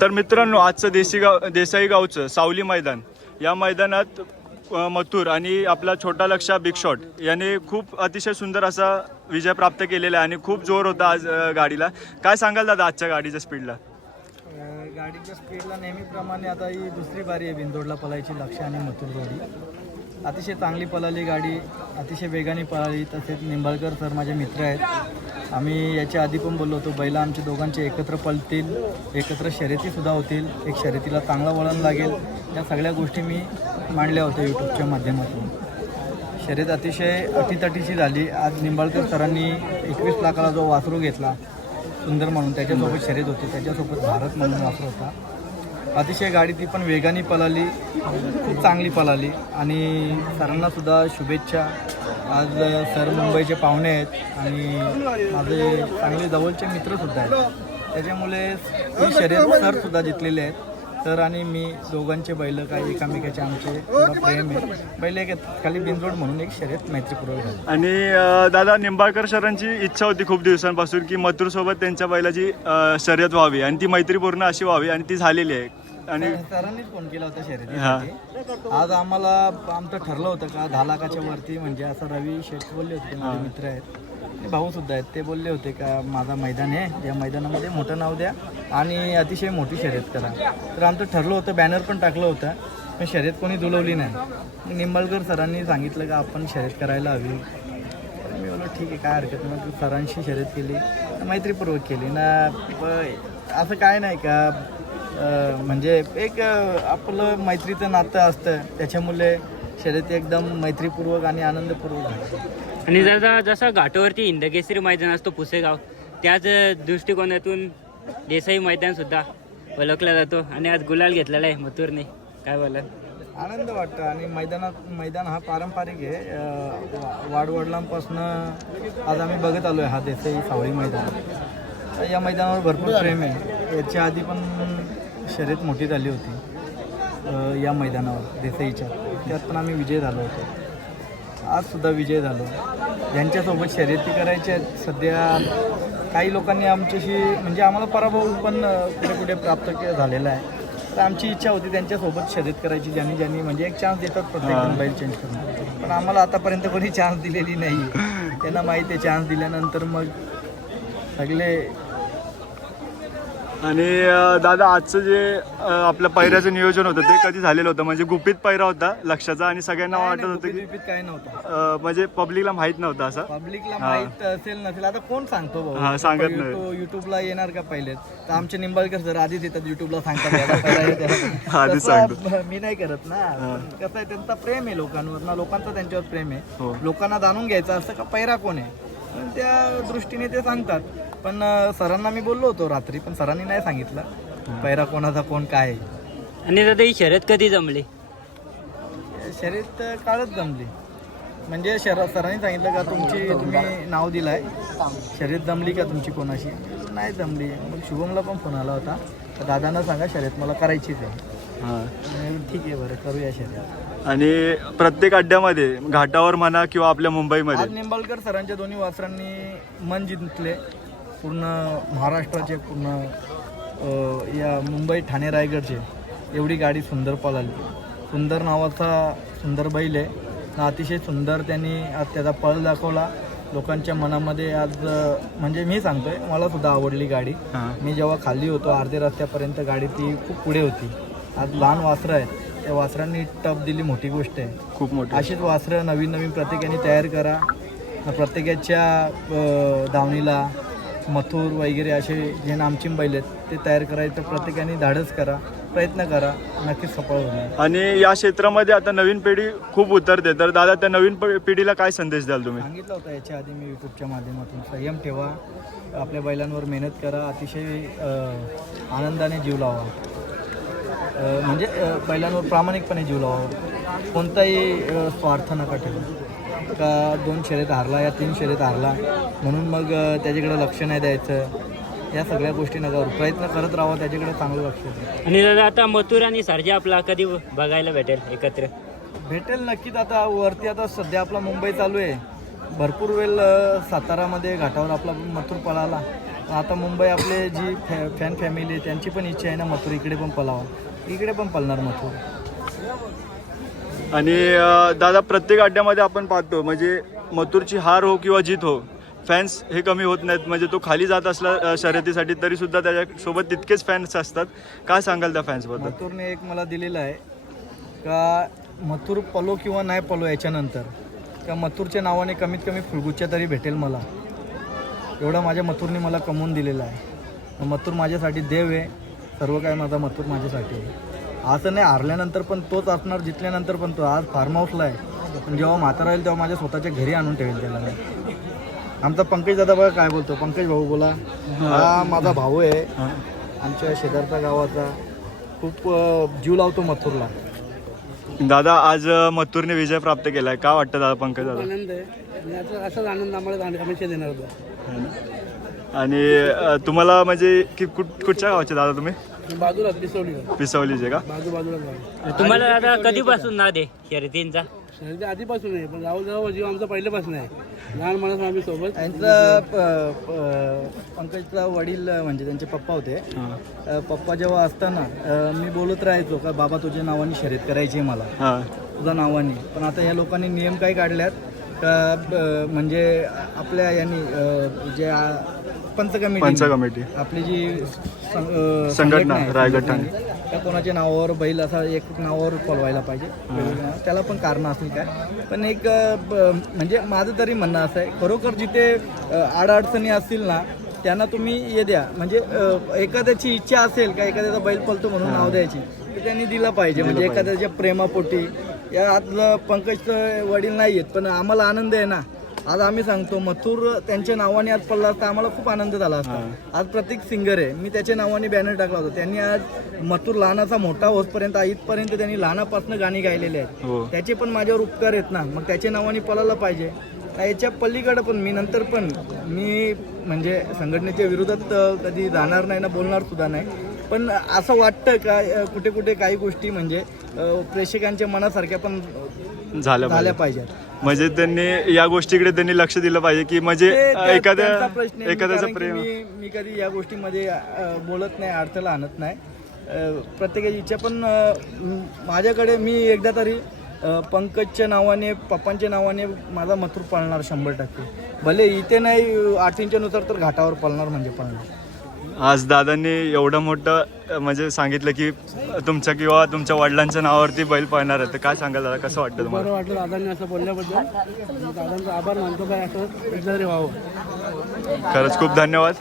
तर मित्रांनो आजचं देशी गाव देसाई गावचं सावली मैदान या मैदानात मथुर आणि आपला छोटा लक्षा बिग शॉट याने खूप अतिशय सुंदर असा विजय प्राप्त केलेला आहे आणि खूप जोर होता आज गाडीला. काय सांगाल दादा आजच्या गाडीच्या स्पीडला गाडीच्या स्पीडला नेहमीप्रमाणे आता ही दुसरी बारी आहे बिंदोडला पळायची लक्ष आणि मथुर जोडी. अतिशय चांगली पळाली गाडी अतिशय वेगाने पळाली. तसेच निंबाळकर सर माझे मित्र आहेत. आम्ही याच्या आधी पण बोललो होतो बैला आमचे दोघांचे एकत्र पळतील एकत्र शर्यतीसुद्धा होतील एक शर्यतीला चांगला वळण लागेल या सगळ्या गोष्टी मी मांडल्या होत्या यूट्यूबच्या माध्यमातून. शर्यत अतिशय अटीतटीची झाली. आज निंबाळकर सरांनी एकवीस लाखाला जो वासरू घेतला सुंदर म्हणून त्याच्यासोबत शर्यत होती. त्याच्यासोबत भारत म्हणून वासरू होता. अतिशय गाडी ती पण वेगाने पळाली खूप चांगली पळाली. आणि सरांना सुद्धा शुभेच्छा. आज सर मुंबईचे पाहुणे आहेत आणि माझे चांगले जवळचे मित्रसुद्धा आहेत. त्याच्यामुळे ही शर्यत सर सुद्धा जिंकलेले आहेत. सर आणि मी दोघांचे बैल काही एकामेकाचे आमचे थोडा प्रेम आहे. बैल एक खाली बिनजोड म्हणून एक शर्यत मैत्रीपूर्वक झाली. आणि अ, दादा निंबाळकर सरांची इच्छा होती खूप दिवसांपासून की मथुर सोबत त्यांच्या बैलाची अ, शर्यत व्हावी आणि ती मैत्रीपूर्ण अशी व्हावी आणि ती झालेली आहे. आणि सरांनीच फोन केला होता शर्यतीसाठी. आज आम्हाला आमचं ठरलं होतं का दहा लाखाच्या वरती म्हणजे असं रवी शेठ बोलले होते माझे मित्र आहेत. भाऊ सुद्धा आहेत. ते बोलले होते का माझा मैदान आहे. या मैदानामध्ये मोठं नाव द्या आणि अतिशय मोठी शर्यत करा. तर आमचं ठरलं होतं बॅनर पण टाकलं होतं पण शर्यत कोणी दुलवली नाही. निंबळकर निंबाळकर सरांनी सांगितलं का आपण शर्यत करायला हवी. मी बोललो ठीक आहे काय हरकत नाही. मग सरांशी शर्यत केली मैत्रीपूर्वक केली. ना असं काय नाही का म्हणजे एक आपलं मैत्रीचं नातं असतं. त्याच्यामुळे शर्यती एकदम मैत्रीपूर्वक आणि आनंदपूर्वक आणि जसा जसा घाटावरती हिंदकेसरी मैदान असतो पुसेगाव त्याच दृष्टिकोनातून देसाई मैदान सुद्धा ओळखला जातो आणि आज गुलाल घेतलेला आहे मथुरने. काय बोला आनंद वाटतो आणि मैदानात मैदान हा पारंपरिक आहे. अं, वाडवडिलांपासून आज आम्ही बघत आलो आहे हा देसाई सावळी मैदान. तर या मैदानावर भरपूर प्रेम आहे. याच्या आधी पण शर्यत मोठी झाली होती या मैदानावर देसाईच्या. त्यात पण आम्ही विजय झालो होतो. आज सुद्धा विजय झालो. ज्यांच्यासोबत शर्यती करायच्या आहेत, सध्या काही लोकांनी आमच्याशी म्हणजे आम्हाला पराभव पण कुठे कुठे प्राप्त झालेला आहे. तर आमची इच्छा होती त्यांच्यासोबत शर्यत करायची ज्यांनी ज्यांनी म्हणजे एक चान्स देतात प्रत्येक बैल चेंज करून. पण आम्हाला आतापर्यंत कोणी चान्स दिलेली नाही. त्यांना माहिती आहे चान्स दिल्यानंतर मग सगळे आणि दादा आजचं जे अ, आपलं पैऱ्याचं नियोजन होतं ते कधी झालेलं होतं? म्हणजे गुपित पैरा होता लक्षाचा आणि सगळ्यांना वाटत होतं की गुपित काही नव्हतं. म्हणजे पब्लिकला माहीत नव्हतं असं? पब्लिकला माहीत असेल नसेल. आता कोण सांगतो भाऊ? हा, सांगत नाही. युट्यूब- युट्यूबला येणार का पहिलेच? तर आमचे निंबाळकर सर आधीच येतात युट्यूबला सांगतात पहिला हे. आधीच तसं मी नाही करत ना. कसं आहे त्यांचा प्रेम आहे लोकांवर ना लोकांचं त्यांच्यावर प्रेम हो. आहे लोकांना जाणून घ्यायचं असतं का पैरा कोण आहे? पण त्या दृष्टीने ते सांगतात. पण सरांना मी बोललो होतो रात्री पण सरांनी नाही सांगितलं. पैरा कोणाचा कोण काय आहे. आणि दादा ही शर्यत कधी जमली? शर्यत काळच जमली. म्हणजे शर सरांनी सांगितलं का तुमची तुम्ही नाव दिलाय. शर्यत जमली का तुमची कोणाशी? नाही जमली. मग शुभमला पण फोन आला होता. तर दादांना सांगा शर्यत मला करायचीच आहे. हां. मी ठीक आहे बरं करूया शर्यत. आणि प्रत्येक अड्ड्यामध्ये घाटावर म्हणा किंवा आपल्या मुंबईमध्ये. आज निंबाळकर सरांच्या दोन्ही वासरांनी मन जिंकले. पूर्ण महाराष्ट्राचे पूर्ण या मुंबई ठाणे रायगडचे एवढी गाडी सुंदर पळाली सुंदर नावाचा सुंदर बैल आहे. अतिशय सुंदर त्यांनी आज त्याचा पळ दाखवला. लोकांच्या मनामध्ये आज म्हणजे मी सांगतोय मला सुद्धा आवडली गाडी. मी जेव्हा खाली होतो अर्ध्या रस्त्यापर्यंत गाडी ती खूप पुढे होती. आज लहान वासरं आहेत. त्या वासरांनी टप दिली मोठी गोष्ट आहे. खूप मोठं. अशीच वासरं नवीन नवीन प्रत्येकाने तयार करा. प्रत्येकाच्या अ, दावणीला मथुर वगैरे असे जे नामचिम बैल आहेत ते तयार करायचं प्रत्येकाने धाडस करा प्रयत्न करा नक्कीच सफळ होणार. आणि या क्षेत्रामध्ये आता नवीन पिढी खूप उतरते तर दादा त्या नवीन प- पिढीला काय संदेश द्याल तुम्ही? सांगितलं होतं याच्या आधी मी यूट्यूबच्या माध्यमातून. संयम ठेवा आपल्या बैलांवर मेहनत करा अतिशय अ, आनंदाने जीव लावा. अ, म्हणजे अ, बैलांवर प्रामाणिकपणे जीव लावा. कोणताही अ, स्वार्थ नका ठेवू. का दोन शर्यत हारला या तीन शर्यत हारला? म्हणून मग त्याच्याकडे लक्ष नाही द्यायचं. या सगळ्या गोष्टी नका. प्रयत्न करत राहा त्याच्याकडे चांगलं लक्ष द्या. आणि दादा आता मथुर आणि सर्जा आपला कधी बघायला भेटेल एकत्र? भेटेल नक्कीच. आता वरती आता सध्या आपला मुंबई चालू आहे. भरपूर वेळ सातारामध्ये घाटावर आपला मथुर पळाला. आता मुंबई आपले जी फॅ फॅन फॅमिली आहे त्यांची पण इच्छा आहे ना मथुर इकडे पण पलावा इकडे पण पलणार मथुर. आणि दादा प्रत्येक अड्ड्यामध्ये आपण पाहतो म्हणजे मथुरची हार हो किंवा जीत हो फॅन्स हे कमी होत नाहीत. म्हणजे तो खाली जात असला शर्यतीसाठी तरी सुद्धा त्याच्यासोबत तितकेच फॅन्स असतात. काय सांगाल त्या फॅन्सबद्दल मथुरने एक मला दिलेलं आहे का मथुर पलो किंवा नाही पलो याच्यानंतर का मथुरच्या नावाने कमीत कमी फुलगुच्छा तरी भेटेल मला. एवढा माझ्या मथुरने मला कमवून दिलेला आहे. मथुर माझ्यासाठी देव आहे सर्व काय माझा मथुर माझ्यासाठी आहे. असं नाही हारल्यानंतर पण तोच असणार जितल्यानंतर पण तो. आज फार्म हाऊसला आहे. पण जेव्हा म्हातारा होईल तेव्हा माझ्या स्वतःच्या घरी आणून ठेवेल त्याला मी. आमचा पंकज दादा बघा काय बोलतो. पंकज भाऊ बोला. हा माझा भाऊ आहे. आमच्या शेजारचा गावाचा. खूप जीव लावतो मथुरला. दादा आज मथुरने विजय प्राप्त केलाय. काय वाटतं दादा पंकज दादा? आनंद आहे. असाच आनंद आम्हाला देणार होता आणि अ, तुम्हाला म्हणजे की कुठ कुठच्या गावाचे दादा तुम्ही? बाजूला पिसवली. पिसवलीचे का? बाजू बाजूला गाव तुम्हाला दादा कधीपासून नाद आहे शर्यतींचा? आधीपासून आहे पण राहुल जाऊ जीव आमचा पहिल्यापासून आहे. लहान माणूस आम्ही सोबत. त्यांचा प- प- पंकजचा वडील अ, म्हणजे त्यांचे पप्पा होते. अ, पप्पा जेव्हा असताना अ, मी बोलत राहायचो का बाबा तुझ्या नावाने शर्यत करायची आहे मला. हां. तुझ्या नावाने. पण आता या लोकांनी नियम काय काढल्यात? का ब- म्हणजे आपल्या यांनी अ, जे आ- पंच कमिटी पंच कमिटी आपली जी सं- अ, संघटना, आहे, रायगड संघटना, त्या कोणाच्या नावावर बैल असा एक नावावर पळवायला पाहिजे. वेगवेगळ्या नावावर. त्याला पण कारण असली काय. पण एक अ, ब- म्हणजे माझं तरी म्हणणं असं आहे खरोखर जिथे अ, आडअडचणी असतील ना त्यांना तुम्ही हे द्या. म्हणजे अ, एखाद्याची इच्छा असेल का एखाद्याचा बैल पळतो म्हणून नाव द्यायची तर त्यांनी दिला पाहिजे. म्हणजे एखाद्याच्या प्रेमापोटी. या आतलं पंकजचं वडील नाही आहेत पण आम्हाला आनंद आहे ना. आज आम्ही सांगतो मथुर त्यांच्या नावाने आज पडला असता आम्हाला खूप आनंद झाला असता. आज प्रत्येक सिंगर आहे. मी त्याच्या नावाने बॅनर टाकला होता. त्यांनी आज मथुर लहानाचा मोठा होतपर्यंत इथपर्यंत त्यांनी लहानापासून गाणी गायलेली आहेत. हो. त्याचे पण माझ्यावर उपकार आहेत ना. मग त्याच्या नावाने पळायला पाहिजे. याच्या पलीकडे पण मी नंतर पण मी म्हणजे संघटनेच्या विरोधात कधी जाणार नाही ना बोलणार सुद्धा नाही. पण असं वाटतं का कुठे कुठे काही गोष्टी म्हणजे प्रेक्षकांच्या मनासारख्या पण झालं झाल्या पाहिजे पाहिजेत. म्हणजे त्यांनी या गोष्टीकडे त्यांनी लक्ष दिलं पाहिजे की म्हणजे एखाद्या एखाद्याचं प्रेम मी मी कधी या गोष्टीमध्ये बोलत नाही अडथळा आणत नाही. प्रत्येकाची इच्छा पण माझ्याकडे मी एकदा तरी पंकजच्या नावाने पप्पांच्या नावाने माझा मथुर पळणार शंभर टक्के. भले इथे नाही आठींच्या नुसार तर घाटावर पळणार म्हणजे पळणार. आज दादांनी एवढं मोठं म्हणजे सांगितलं की तुमच्या किंवा तुमच्या वडिलांच्या नावावरती बैल पळणार आहे तर काय सांगाल दादा? कसं वाटतं तुम्हाला? बरं वाटलं दादांनी असं बोलल्याबद्दल. दादांचा आभार मानतो काय असं एकदा तरी व्हावं. खरंच खूप धन्यवाद.